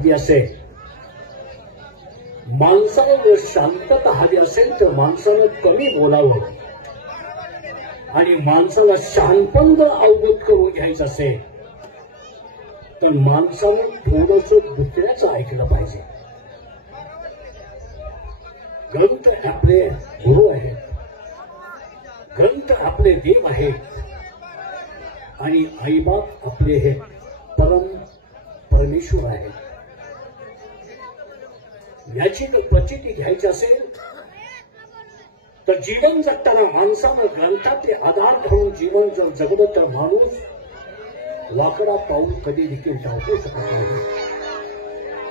हवी असेल, माणसाला जर शांतता हवी असेल तर माणसानं कमी बोलावं आणि माणसाला शहाणपण जर अवगत करून घ्यायचं असेल तर माणसानं थोडंसं दुसऱ्याचं ऐकलं पाहिजे. ग्रंथ आपले गुरु आहेत, ग्रंथ आपले देव आहेत आणि आईबाप आपले हे परम परमेश्वर आहेत. याची जर प्रचिती घ्यायची असेल तर जीवन जगताना माणसानं ग्रंथाचे आधार धरून जीवन जर जगलं तर माणूस वाकडा पाऊल कधी देखील टाळू शकत नाही.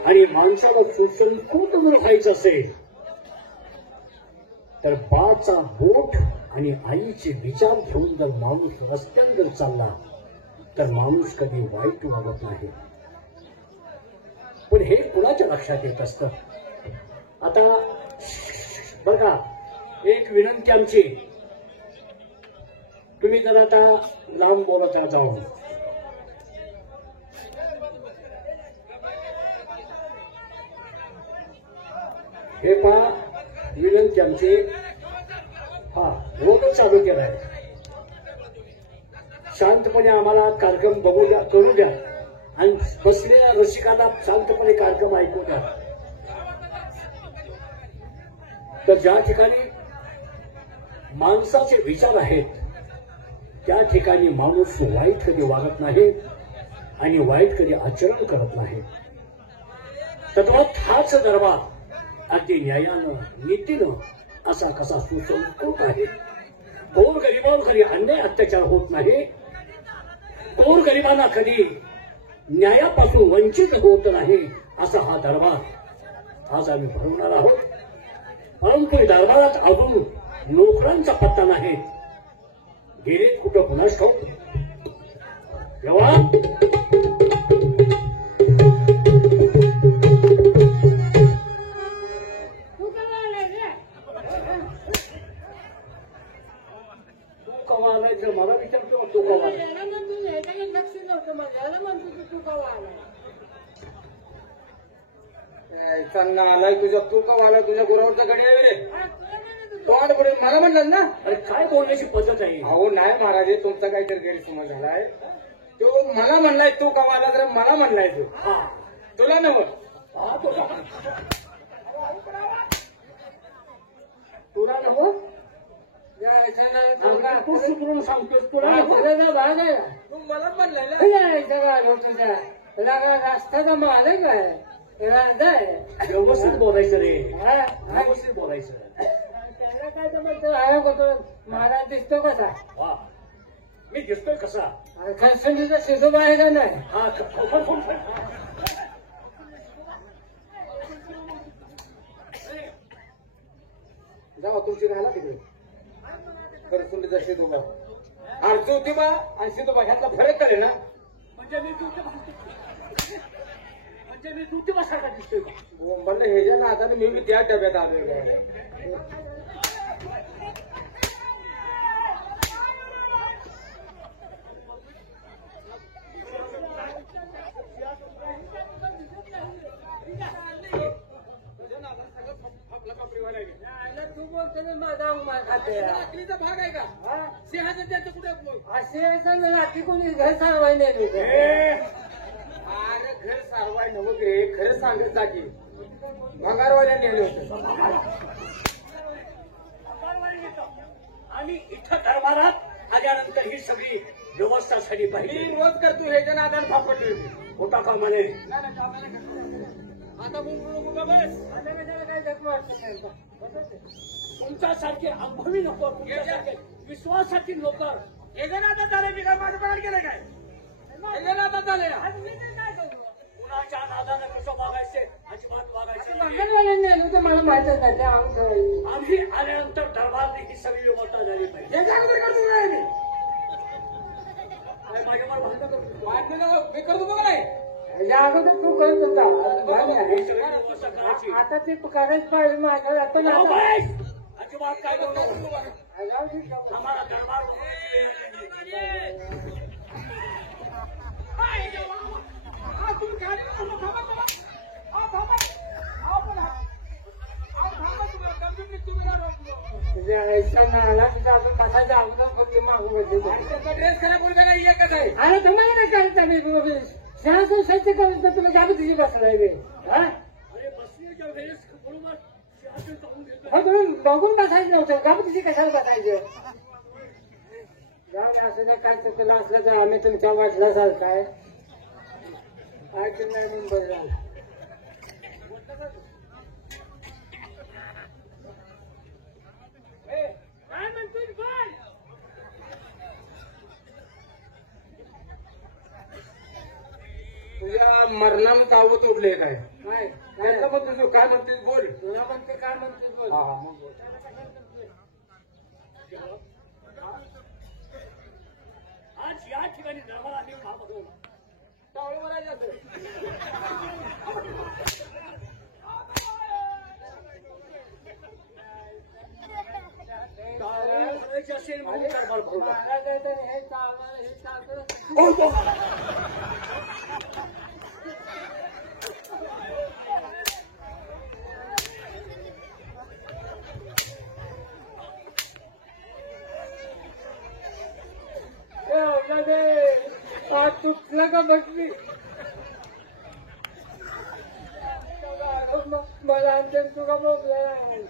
आणि माणसाला सुसंस्कृत जर व्हायचं असेल तर बाचा बोट आणि आईचे विचार घेऊन जर माणूस रस्त्यात जर चालला तर माणूस कधी वाईट वागत नाही. पण हे कुणाच्या लक्षात येत असतं. आता बघा, एक विनंती आमची, तुम्ही जर आता लांब बोलत जाऊन हे पहा, विनंती आमची, हा रोजच चालू केलाय. शांतपणे आम्हाला कार्यक्रम बघू द्या, करू द्या आणि बसलेल्या रसिकाला शांतपणे कार्यक्रम ऐकू द्या. तर ज्या ठिकाणी माणसाचे विचार आहेत त्या ठिकाणी माणूस वाईट कधी वागत नाही आणि वाईट कधी आचरण करत नाही. तत्वात हाच दरबार अगदी न्यायानं नीतीनं असा कसा सुसंस्कृत आहे. गोरगरिबांवर कधी अन्याय अत्याचार होत नाही, गोरगरिबांना कधी न्यायापासून वंचित होत नाही, असा हा दरबार आज आम्ही भरवणार आहोत. परंतु दरबारात अजून नोकरांचा पत्ता नाही. गेले कुठं कुणास ठाऊक. जेव्हा तू कवा आलाय जर मला विचारतो तू कवा आलाय. चांगला आलाय तुझ्या, तू का आलाय तुझ्या गुरावरचा गडी आहे रे. तोंड पुढे मला म्हणलं ना. अरे काय बोलण्याची पद्धत आहे. अहो नाही महाराज, तुमचा काहीतरी गैरसमज झालाय. तो मला म्हणलाय तू का आला, तर मला म्हणलाय तू. तुला नव तुला नव तू सुधरून सांगतेस. तुला भाग आहे. तू मला म्हणलाय तुझ्या रास्ता माल काय व्यवस्थित बोलायचं रे, व्यवस्थित बोलायचं. त्याला काय जमत महाराज दिसतो कसा. वा, मी दिसतोय कसा. खरसंडीचा शिजोबा आहे का नाही. हा जावा तुमची राहिला तिकडे. खरसुंडीचा शिदोबा आणि ज्योतिबा आणि शिदोबा ह्यातला फरक करे ना. म्हणजे मी ज्योतिबासारखा दिसतोय का. म्हणलं हे ज्या नादाने मी त्या डब्यात आलोय काय. तू बोलतो माझा उमार खाते. लाकडीचा भाग आहे का सिंहाचं त्याचं कुठे. असे लाठी कोणी घर सारवाय नाही. अरे घर सारवाय नव्हतं रे, खरं सांगत जागी भंगारवाल्या नेलं होतं. आणि इथं दरबारात आल्यानंतर ही सगळी व्यवस्था झाली पाहिजे. मी रोज करतो ह्याच्या नादान फापटले होता का म्हणे. आता बोलू का बस. काय जखम तुमच्यासारखे अनुभवी नोकर, तुमच्यासारखे विश्वासातील नोकर ह्याच्या नादात झाले. मी काय माझं पगार केलं काय. ह्याच्या नादात झाले. कुणाच्या नादानं कसं वागायचे अजिबात वागायचे. मला माहितच नाही. आम्ही आल्यानंतर दरबार ही सगळी व्यवस्था झाली पाहिजे. माझ्यावर भांडण करतो. मी करतो बघ नाही. या अगोदर तू करत होता. आता ते करायच पाहिजे माझ्या. अजिबात काय बोलतो. आम्हाला दरबार ऐसा नाला तिथं अजून बसायचं अजून फक्त मागू बसले ड्रेस खराब होईल का नाही एकच आहे अरे तुम्हाला नाही करायचं मी शहरातून स्वच्छ करून तर तुला जागा तुझी बसलाय रे हा अरे बसण्याच्या वेळेस बरोबर चहाचं जाऊन देतो. हो तुम्ही बघून बसायचं नव्हतं गाव तुझी कशाला बसायचं जाऊ असं जर काय चुकलं असलं तर आम्ही तुमच्या वाटला सारखाय ऐकून नाही म्हणून बरं झालं काय म्हणतोय बोल तुझ्या मरणानं तावत उठले काय काय त्याला मग तुझं काय म्हणतेस बोल तुला म्हणते काय म्हणते बोल हा हा मग बोल. आज या ठिकाणी दरबार आम्ही महाबोधून टावळं म्हणायचं असं. टाळ्या भरायची असेल म्हणून दरबार भरवला. मला काय तर हे चालणार हे चालतं तुटलं का बसली मला आणखी तुला प्रॉब्लेम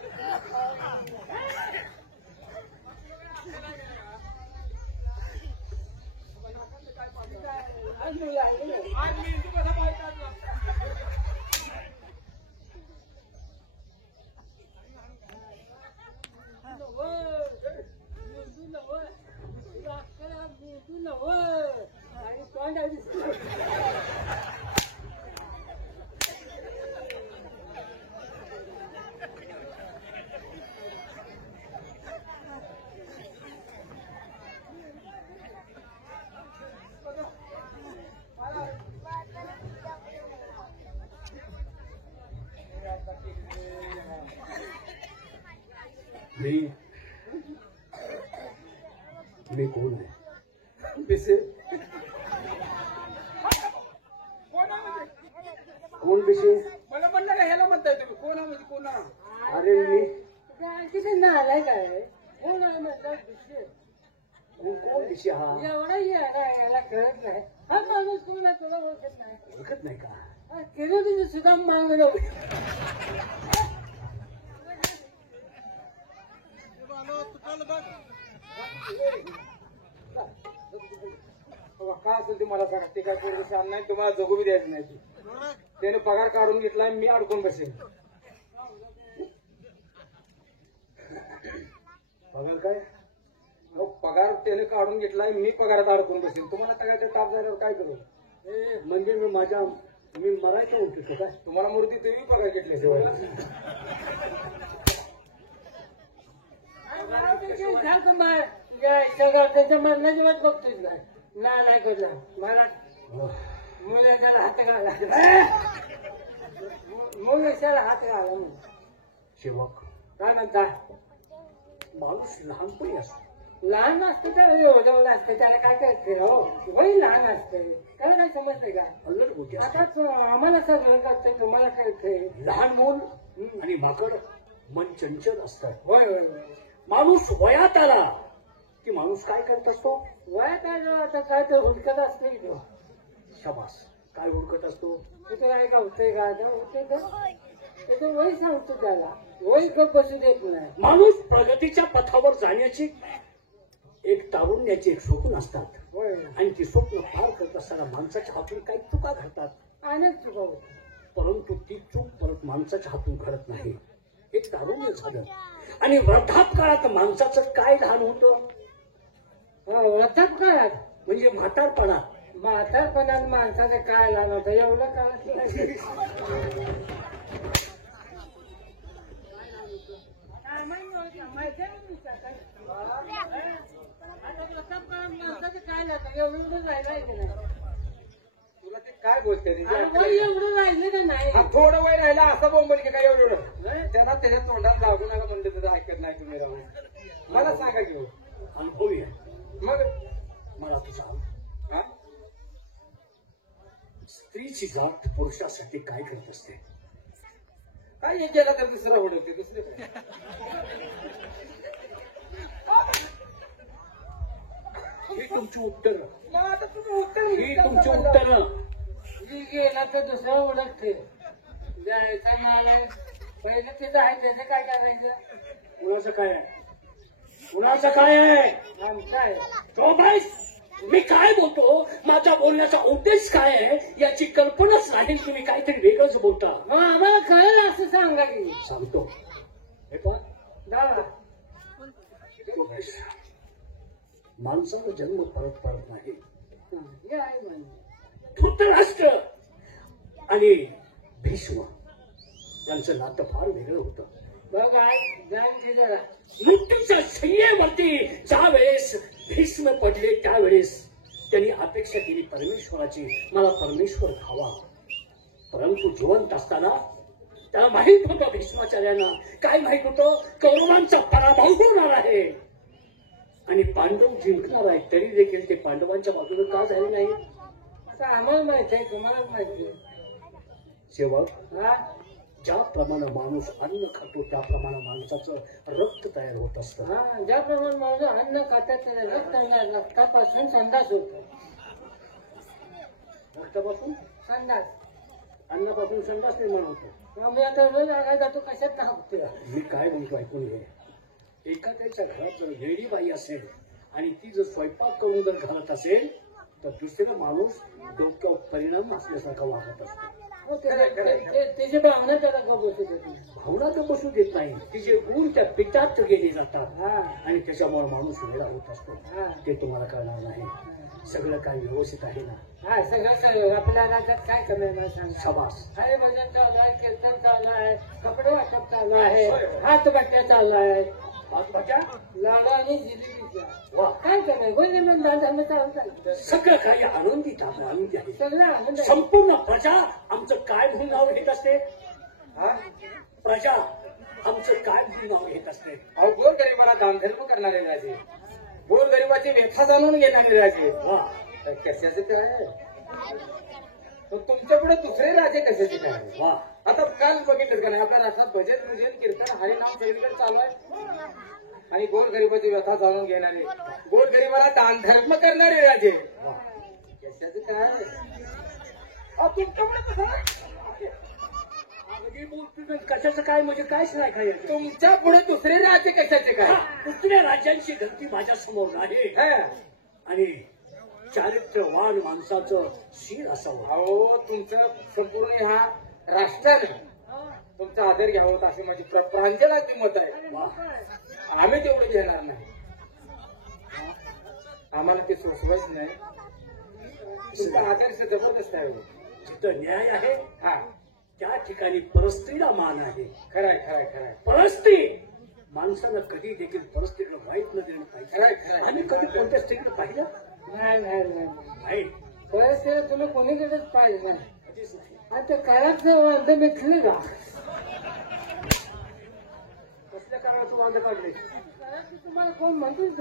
मी कोण आहे पिसे कोण विशेष मला म्हणलं का ह्याला म्हणताय तुम्ही कोणा म्हणजे कोणा अरे मी तिथे आलाय काय कोण आहे म्हटलं विषय कोण विषय हा एवढा याला कळत नाही हा माणूस कोण आहे तुला ओळखत नाही ओळखत नाही का केलं तुझं सुद्धा मागलं काय असेल ते मला सांगा ते काय पोरं छान नाही तुम्हाला जगू बी द्यायचं नाही त्याने पगार काढून घेतलाय मी अडकून बसेन पगार काय पगार त्याने काढून घेतलाय मी पगारात अडकून बसेन तुम्हाला सगळ्याचे ताप झाल्यावर काय करू म्हणजे मी मरायचं होतो काय तुम्हाला मूर्ती तुम्ही पगार घेतल्याशिवाय त्याच्या मरणाची वाट बघतोय नाही नाही करला मला मुलं त्याला हात घाला मुलं त्याला हात घाला सेवक काय म्हणता माणूस लहानपणी असतो लहान असतं तर एवढं असतं त्याला काय करते हो वही लहान असते त्याला काय समजते का अल्लड गोष्टी आता आम्हाला सगळं करतंय तुम्हाला कळतंय लहान मूल आणि माकड मन चंचल असतात होय होय होय माणूस वयात आला की माणूस काय करत असतो वयात आलो आता काय तर हुडकत असते की तो शबास काय हुडकत असतो तिथे काय का होतंय का आता होतंय का त्याचं वय सांगतो त्याला वय गप बसू देत नाही माणूस प्रगतीच्या पथावर जाण्याची एक तारुण्याची एक स्वप्न असतात होय आणि ती स्वप्न पार करत असताना माणसाच्या हातून काही चुका घडतात अनेक चुकावत परंतु ती चूक परत माणसाच्या हातून घडत नाही एक तारुण्य झालं आणि वृद्धापकाळात माणसाचं काय लहान होतं वृद्धाप काळात म्हणजे म्हातारपणात म्हातारपणात माणसाचं काय लहान होतं एवढं काळात नाही माणसाचं काय लागतं एवढं राहिलं की नाही तुला ते काय बोलते रे? वय एवढं राहिलं का नाही हा, थोडं वय राहिलं असं बोंबल की काय एवढं त्यांना त्याच्या तोंडात लागू नका म्हणते तुझं ऐकत नाही तुम्ही राहून मला सांगा घेऊ अनुभवी आहे मग मला तुझा हा? स्त्रीची जात पुरुषासाठी काय करत असते काय एक गेला तर दुसरा उडवते दुसरे काय ही तुमची उत्तर मग आता तुम्ही उत्तर ही तुमची उत्तर जी गेला तर दुसरा ओळखते जायचा नालाय पहिलं तिथं आहे त्याचं काय करायचं कुणाचं काय आहे कुणाचं काय आहे आमचं आहे तो बाईस मी काय बोलतो माझा बोलण्याचा उद्देश काय आहे याची कल्पनाच नाही तुम्ही काहीतरी वेगळंच बोलता मग आम्हाला कळलं असं सांगा की सांगतो हे पहा दादा माणसाचा जन्म परत परत नाही हे आहे म्हणजे धृतराष्ट्र आणि भीष्म यांचं नातं फार वेगळं होतं बघा जाण जरा मृत्यूच्या शय्येवरती ज्या वेळेस भीष्म पडले त्यावेळेस त्यांनी अपेक्षा केली परमेश्वराची मला परमेश्वर खावा परंतु जिवंत असताना त्याला माहित होतं भीष्माचार्यांना काय माहित होतं कौरवांचा पराभव होणार आहे आणि पांडव जिंकणार आहे तरी देखील ते पांडवांच्या बाजूने का झाले नाही आता आम्हाला माहित आहे तुम्हालाच माहिती आहे सेवक हा ज्याप्रमाणे माणूस अन्न खातो त्याप्रमाणे माणसाचं रक्त तयार होत असतं हा ज्याप्रमाणे माझं अन्न खातात रक्तापासून संडास होतो रक्तापासून संडास अन्नापासून संडास निर्माण होतो आम्ही आता रोज आगाय जातो कशात नागतो मी काय म्हणतो ऐकून घे एखाद्याच्या घरात जर वेडी बाई असेल आणि ती जर स्वयंपाक करून जर घालत असेल तर दुसरा माणूस डोक्यावर परिणाम असल्यासारखा वागत असतो त्याची भावना त्याला का बसू देत नाही. भावना तर बसू देत नाही तिचे गुण त्या पिठात गेले जातात हा आणि त्याच्यामुळे माणूस वेळा होत असतो हा ते तुम्हाला कळणार नाही सगळं काय व्यवस्थित आहे ना हा सगळं सगळं आपल्या राज्यात काय कमी आहे मला सांगा शबास हरे भजन चालू आहे कीर्तन चालू आहे कपडे वाटप चालू आहे हातबट्ट्या चालू आहे बाजूच्या लाडू आणि जिलेबीच्या वा काय कमी आहे गोंधळ धर्म चालू चालतं सगळं काही आनंदित आहे आनंदी आहे सगळं आनंद आहे. संपूर्ण प्रजा आमचं काय म्हणून नाव घेत असते हा प्रजा आमचं काय म्हणून नाव घेत असते अहो गोरगरिबाला दानधर्म करणारे राजे गोरगरिबाची व्यथा जाणून घेणारे राजे वा तर कशाचे काय तर तुमच्या पुढे दुसरे राजे कशाचे काय वा आता काल बघितलं का नाही आपल्या राष्ट्रात भजन पूजन कीर्तन हरिनाम सगळीकडे चालू आहे आणि गोरगरिबाची व्यथा जाणून घेणारे गोरगरिबाला दानधर्म करणारे राजे वा कशाचे काय अहो, तुमच्यापुढे कसं आहे? अगदी बोलतो कशाचं काय म्हणजे कायच नाही काय तुमच्या पुढे दुसरे राजे कशाचे काय दुसऱ्या राज्यांची गलती माझ्या समोर आहे हा. आणि चारित्र्यवान माणसाचं शील असावं अहो तुमचं संपूर्ण ह्या राष्ट्राने तुमचा आदर घ्यावा असे माझी प्रांजल अगदी मत आहे वा आम्ही तेवढे घेणार नाही आम्हाला ते सोसवायच नाही तुमचा आदर्श जबरदस्त आहे जिथं न्याय आहे हा त्या ठिकाणी परस्त्रीला मान आहे खराय खराय खराय परस्त्री माणसानं कधी देखील परस्त्रीला वाईट न देणं खरंय, पाहिजे खरंय. आम्ही कधी कोणत्या स्त्रीला पाहिलं नाही नाही नाही नाही परिस्थिती तुम्ही कोणीकडेच पाहिजे नाही कधीच नाही आणि ते करायचं वांद मिटले का कसल्या कारणाचं वांद काढले करायचं तुम्हाला कोण म्हणतील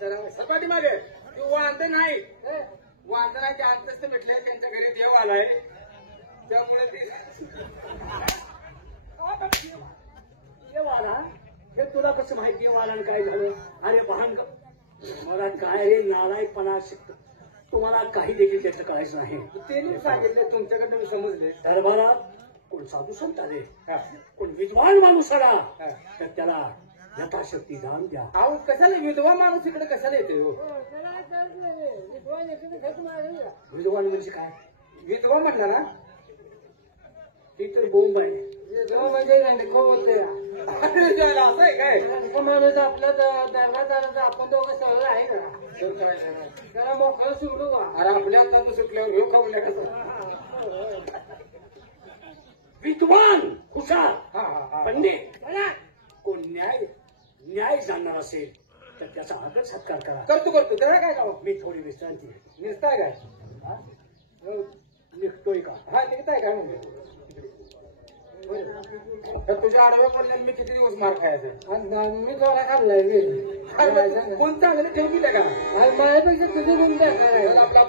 तर सपाटी मागे तू वांद नाही वांद नाही ते अंतस्त भेटले त्यांच्या घरी देव आलाय त्यामुळे ते देवाला हे तुला कसं माहिती देवाला आणि काय झालं अरे भांग मला काय रे नालायकपणा शिकतो तुम्हाला काही देखील त्याचं कळायचं नाही त्यांनी सांगितले तुमच्याकडनं मी समजले दरबारात कोण साधू संत आले हा. कोण विद्वान माणूस आला हा. तर त्याला यथाशक्ती दान द्या अहो कशाला विधवा माणूस इकडे कशाला येते हो विद्वान म्हणजे काय विधवा म्हणला ना ती तर बोंब आहे म्हणजे होते अरे त्याला असं आहे काय माणूस आपल्या दरबार आला तर आपण दोघं सगळं आहे का तर काय नाही. त्याला मोकळं सोडू का अरे आपल्या हातात सुटल्यावर ह्यो खाऊन कसं विद्वान हुशार हा हा हा पंडित कोण न्याय जाणणार असेल तर त्याचा आदर सत्कार करा करतो त्याला काय का मी थोडी विश्रांती घेतो. निसताय काय हा? निघतोय का हा निघताय काय म्हणजे तर तुझ्या आडव्या पडल्याने मी किती दिवस मार खायचा मी थोडा खाल्लाय मी कोण चांगलं ठेवून दिलं का माझ्यापेक्षा तुझे गुण काय आपला